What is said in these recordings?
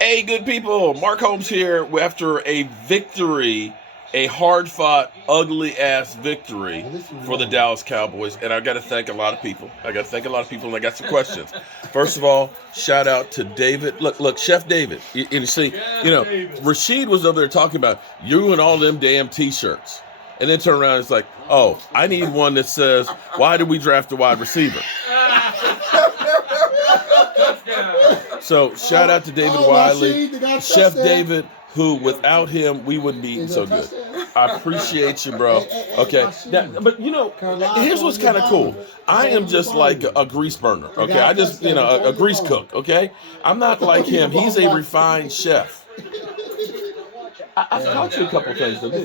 Hey, good people. Mark Holmes here after a victory, a hard fought, ugly ass victory for the Dallas Cowboys. And I got to thank a lot of people. And I got some questions. First of all, shout out to David. Look, Chef David. You see, Rashid was over there talking about you and all them damn t shirts. And then turn around and it's like, oh, I need one that says, why did we draft a wide receiver? So shout out to David Wiley, Chef David, who without him we wouldn't be eating so good. I appreciate you, bro. Okay, now, but here's what's kind of cool. I am just like a grease burner. Okay, I just a grease cook. Okay, I'm not like him. He's a refined chef. I've taught you a couple things to do.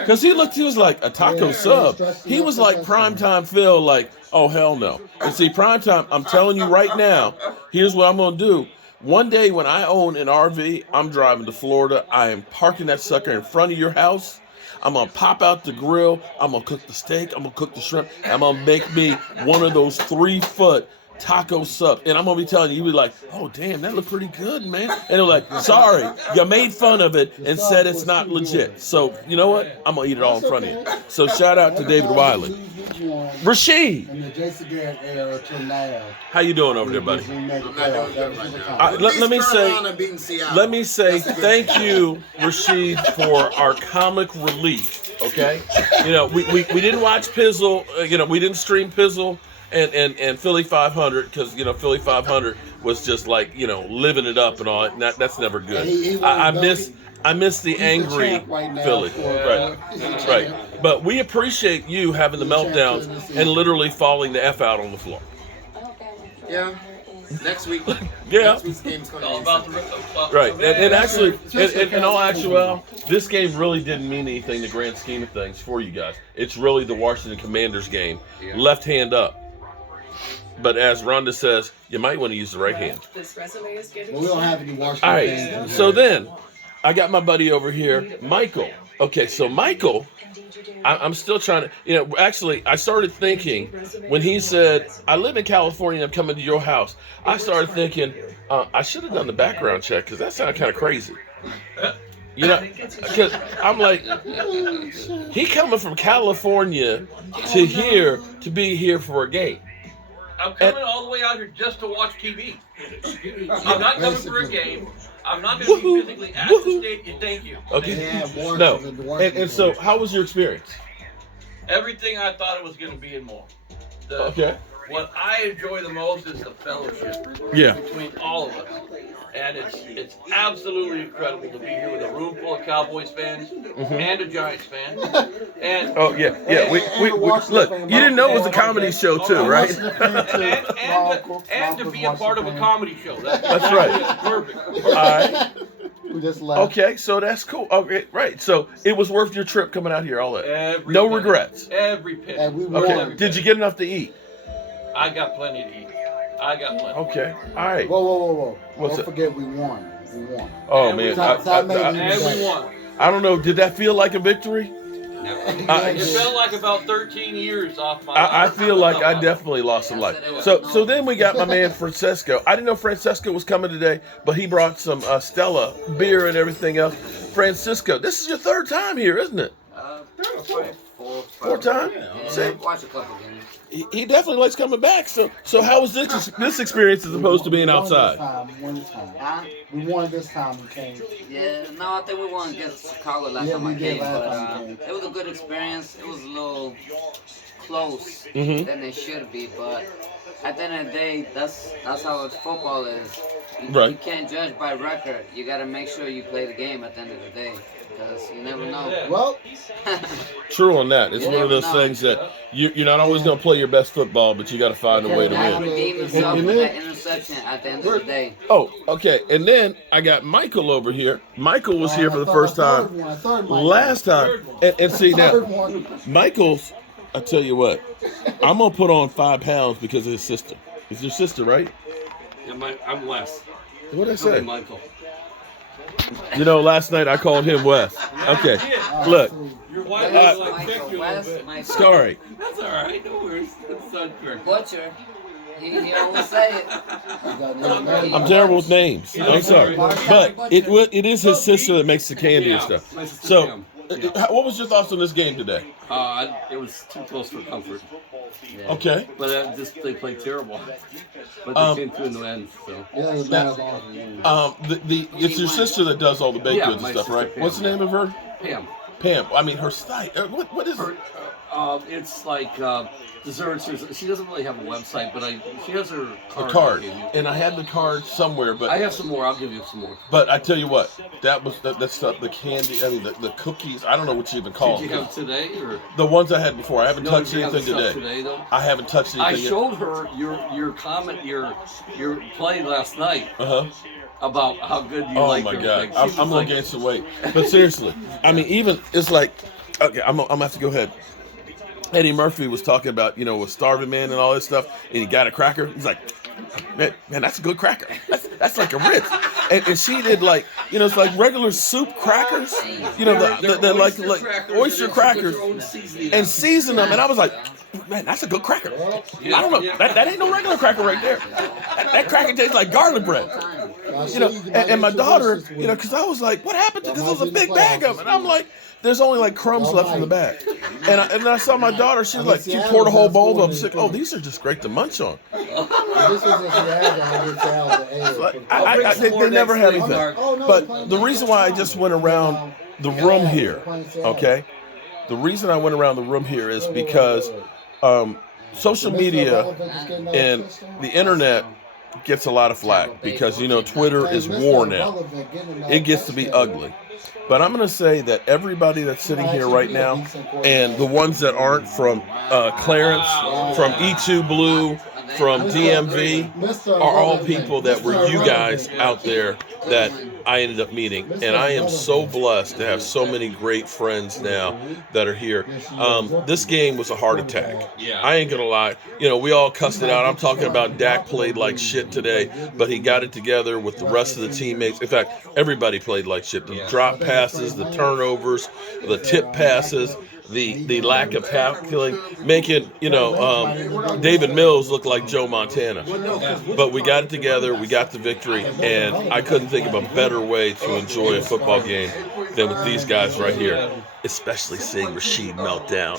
Because he was like a taco sub. He was like primetime Phil, like, oh, hell no. And see, primetime, I'm telling you right now, here's what I'm going to do. One day when I own an RV, I'm driving to Florida. I am parking that sucker in front of your house. I'm going to pop out the grill. I'm going to cook the steak. I'm going to cook the shrimp. I'm going to make me one of those 3-foot taco sub, and I'm gonna be telling you, you'll be like, oh damn, that looked pretty good, man. And they're like, sorry, you made fun of it and said it's not legit. So you know what? I'm gonna eat it all in front of you. So shout out to David Wiley. Rashid, how you doing over there, buddy? Let me say thank you, Rashid, for our comic relief. Okay, we didn't watch Pizzle. We didn't stream Pizzle and Philly 500 because Philly 500 was just like living it up and all. And that's never good. I miss the angry Philly. Right. But we appreciate you having the meltdowns and literally falling the F out on the floor. Yeah. Next week. Yeah. Next week's game's going to be right. And actually, in all actuality, this game really didn't mean anything in the grand scheme of things for you guys. It's really the Washington Commanders game. Left hand up. But as Rhonda says, you might want to use the right hand. This resume is getting. Well, we don't have any Washington. All right. So then, I got my buddy over here, Michael. Okay, so Michael, I'm still trying to. Actually, I started thinking when he said, "I live in California. I'm coming to your house." I started thinking, I should have done the background check because that sounded kind of crazy. Because I'm like, he coming from California to here to be here for a game. I'm coming all the way out here just to watch TV. I'm not coming for a game. I'm not going to be physically at the stadium. Thank you. Okay. No. And so, how was your experience? Everything I thought it was going to be and more. Okay. What I enjoy the most is the fellowship between all of us. And it's absolutely incredible to be here with a room full of Cowboys fans and a Giants fan. And we look. You didn't know it was a comedy show too, right? and to be a part of a comedy show. That's right. Perfect. All right. We just left. Okay, so that's cool. Okay, right. So it was worth your trip coming out here. All that. No regrets. Every penny. Okay. Did you get enough to eat? I got plenty to eat. I got plenty. Okay. All right. Whoa. What's Don't forget we won. Oh, and man. We won. I don't know. Did that feel like a victory? It felt like about 13 years off my life. I feel like I definitely lost some life. So then we got my man Francesco. I didn't know Francesco was coming today, but he brought some Stella beer and everything else. Francisco, this is your third time here, isn't it? Four time? See? Watch a couple games. He definitely likes coming back. So how was this experience as opposed to being outside? We won this time. We came. Yeah, no, I think we won against Chicago last time I came, but it was a good experience. It was a little close than it should be, but at the end of the day, that's how football is. You can't judge by record. You got to make sure you play the game at the end of the day. Because you never know. Well, true on that. It's one of those things that you're not always going to play your best football, but you got to find a way to win. Redeem himself with that interception at the end of the day. Oh, okay. And then I got Michael over here. Michael was here for the first time last time. And see now, Michael's, I tell you what, I'm going to put on 5 pounds because of his sister. It's your sister, right? Yeah, I'm Wes. What did I say? Michael. Last night I called him Wes. Okay, look. Your wife was like kicked you a little bit. Sorry. That's all right. No worries. That's so correct. Butcher. He always say it. I'm terrible with names. I'm sorry, but it is his sister that makes the candy and stuff. So, what was your thoughts on this game today? It was too close for comfort. Yeah. Okay. But they played terrible. But they came through in the end. So it's your sister that does all the baked goods and stuff, right? Pam, What's the name of her? Pam. Pam. I mean, her style. What is her? It's like desserts. She doesn't really have a website, but she has her card. A card. And I had the card somewhere, but I have some more. I'll give you some more. But I tell you what, that stuff, the candy, I mean, the cookies. I don't know what you even call them. Did you have today or the ones I had before? I haven't touched anything today. I haven't touched anything. I showed her your comment, your play last night. About how good you like. Oh my God, I'm gonna gain some weight. But seriously, I mean, even it's like, okay, I'm gonna have to go ahead. Eddie Murphy was talking about, with Starving Man and all this stuff, and he got a cracker. He's like, man, that's a good cracker. That's like a Ritz. And she did like, it's like regular soup crackers, the like oyster crackers, and season them. And I was like, man, that's a good cracker. I don't know, that ain't no regular cracker right there. That cracker tastes like garlic bread. And my daughter, because I was like, what happened to? Because there was a big bag of it. And I'm like, there's only like crumbs left in the bag. And I saw my daughter, she was like, she poured a whole bowl of them. She's like, oh, these are just great to munch on. They never had anything. But the reason why I just went around the room here, okay? The reason I went around the room here is because social media and the internet gets a lot of flack because, Twitter is war now. It gets to be ugly. But I'm going to say that everybody that's sitting here right now, and the ones that aren't, from Clarence, from E2 Blue, from DMV, are all people that were you guys out there that I ended up meeting. And I am so blessed to have so many great friends now that are here. This game was a heart attack. I ain't going to lie. We all cussed it out. I'm talking about Dak played like shit today, but he got it together with the rest of the teammates. In fact, everybody played like shit. The drop passes, the turnovers, the tip passes, the lack of tackling, making, David Mills look like Joe Montana. But we got it together, we got the victory, and I couldn't think of a better way to enjoy a football game than with these guys right here, especially seeing Rashid melt down.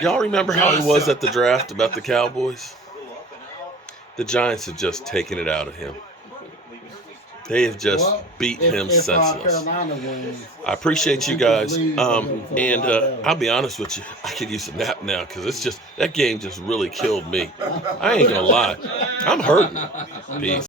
Y'all remember how he was at the draft about the Cowboys? The Giants have just taken it out of him. They have just beat him senseless. I appreciate you guys. And I'll be honest with you, I could use a nap now because that game just really killed me. I ain't gonna lie. I'm hurting. Peace.